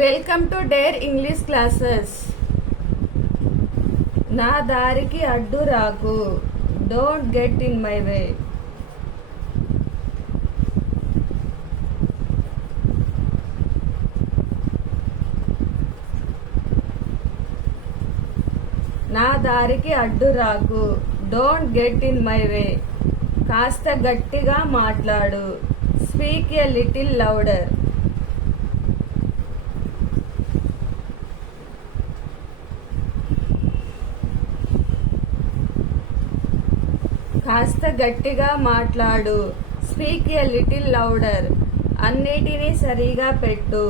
Welcome to dare English classes. నా దారికి అడ్డు రాకు, don't get in my way. నా దారికి అడ్డు రాకు, don't get in my way. కాస్త గట్టిగా మాట్లాడు, స్పీక్ ఎ లిటిల్ లౌడర్. కాస్త గట్టిగా మాట్లాడు, స్పీక్ ఎ లిటిల్ లౌడర్. అన్నిటినీ సరిగా పెట్టు,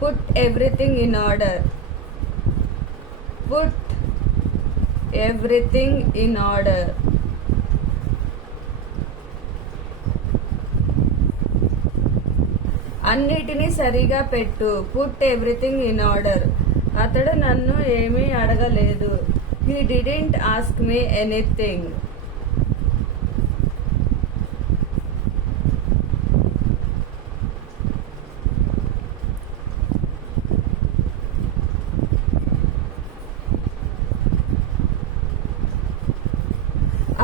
put everything in order. Put everything in order. అన్నిటినీ సరిగా పెట్టు, పుట్ ఎవ్రీథింగ్ ఇన్ ఆర్డర్. అతడు నన్ను ఏమీ అడగలేదు. He didn't ask me anything.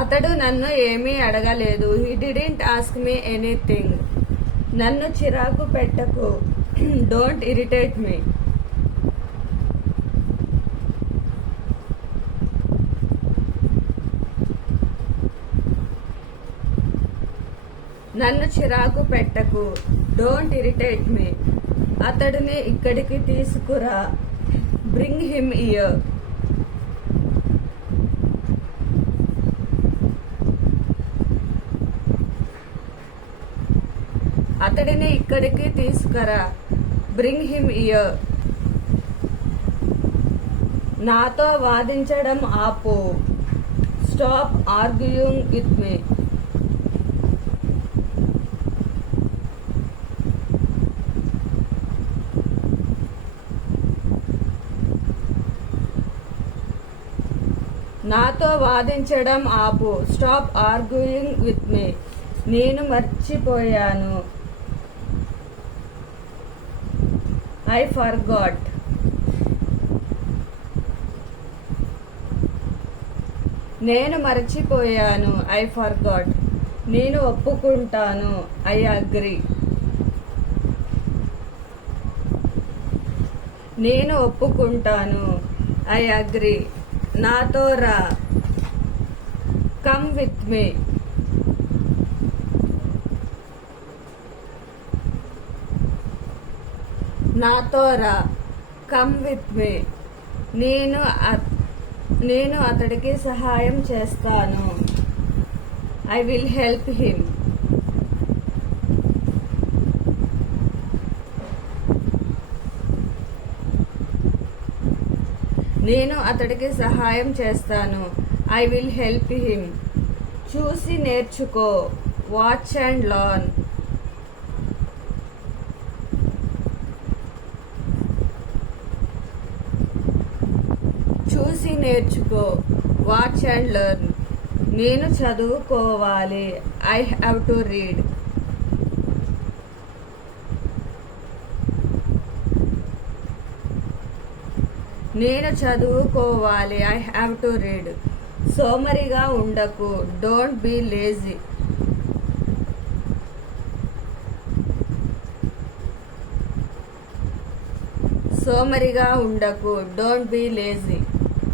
అతడు నన్ను ఏమీ అడగలేదు. He didn't ask me anything. నన్ను చిరాకు పెట్టకు, డోంట్ ఇరిటేట్ మీ. నన్ను చిరాకు పెట్టకు, డోంట్ ఇరిటేట్ మీ. అతడిని ఇక్కడికి తీసుకురా, బ్రింగ్ హిమ్ హియర్. అతడిని ఇక్కడికి తీసుకురా, బ్రింగ్ హిమ్ హియర్. నాతో వాదించడం ఆపు, స్టాప్ ఆర్గ్యూయింగ్ విత్ మీ. నాతో వాదించడం ఆపు, స్టాప్ ఆర్గ్యూయింగ్ విత్ మీ. నేను మర్చిపోయాను, I forgot. నేను మర్చిపోయాను, I forgot. నేను ఒప్పుకుంటాను, I agree. నేను ఒప్పుకుంటాను, I agree. నాతో రా, come with me. నాతో రా, కమ్ విత్ మీ. నేను అతడికి సహాయం చేస్తాను, ఐ విల్ హెల్ప్ హిమ్. నేను అతడికి సహాయం చేస్తాను, ఐ విల్ హెల్ప్ హిమ్. చూసి నేర్చుకో, వాచ్ అండ్ లర్న్. చూసి నేర్చుకో, వాచ్ అండ్ లెర్న్. నేను చదువుకోవాలి, ఐ హ్యావ్ టు రీడ్. నేను చదువుకోవాలి, ఐ హ్యావ్ టు రీడ్. సోమరిగా ఉండకు, డోంట్ బీ లేజీ. సోమరిగా ఉండకు, డోంట్ బీ లేజీ.